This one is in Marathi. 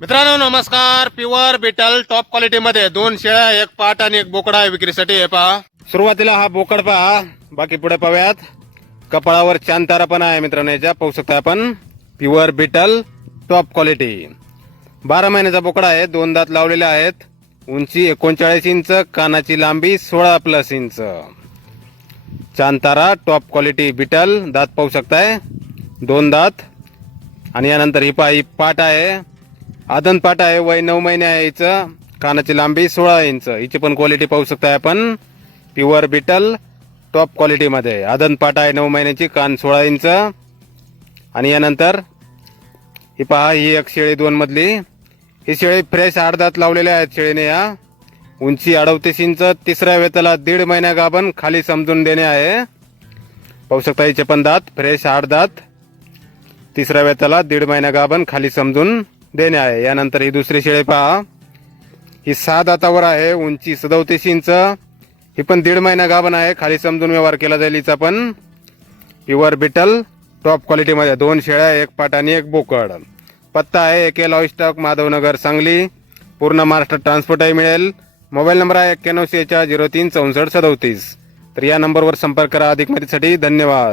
मित्रांनो नमस्कार. प्युअर बिटल टॉप क्वालिटी मध्ये 2 शेळ्या, 1 पाट आणि 1 बोकडा आहे विक्रीसाठी. हे पहा, सुरुवातीला हा बोकड पहा, बाकी पुढे पाहूयात. कपाळावर चांतारा पण आहे मित्रांनो. याच्या पाहू शकता आपण, प्युअर बिटल टॉप क्वालिटी. 12 महिन्याचा बोकडा आहे. 2 दात लावलेले आहेत. उंची 39 इंच, कानाची लांबी 16+ इंच. चांतारा टॉप क्वालिटी बिटल. दात पाहू शकताय, 2 दात. आणि यानंतर ही पहा, ही पाट आहे, आदन पाट आहे, वय 9 महिने आहे हिचं. कानाची लांबी 16 इंच. हिची पण क्वालिटी पाहू शकताय आपण, प्युअर बिटल टॉप क्वालिटी मध्ये. आदन पाट आहे, 9 महिन्याची, कान 16 इंच. आणि यानंतर ही पहा, ही एक शेळी 2 मधली. ही शेळी फ्रेश 8 दात लावलेले आहेत शेळीने. या उंची 38 इंच, तिसऱ्या वेताला 1.5 महिना गाभण, खाली समजून देणे आहे. पाहू शकता हिचे पण दात फ्रेश 8 दात, तिसऱ्या वेताला 1.5 महिना गाभण, खाली समजून देणे आहे. यानंतर ही दुसरी शेळी पहा, ही 6 दातावर आहे, उंची 37 इंच. ही पण 1.5 महिना गाभण आहे, खाली समजून व्यवहार केला जाईल. हिचा पण प्युअर बिटल टॉप क्वालिटी मध्ये. 2 शेळ्या, 1 पाट आणि 1 बोकड. पत्ता आहे AK लॉय स्टॉक, माधवनगर, सांगली. पूर्ण महाराष्ट्र ट्रान्सपोर्टही मिळेल. मोबाईल नंबर आहे 91 03 64 37. तर या नंबरवर संपर्क करा अधिक माहितीसाठी. धन्यवाद.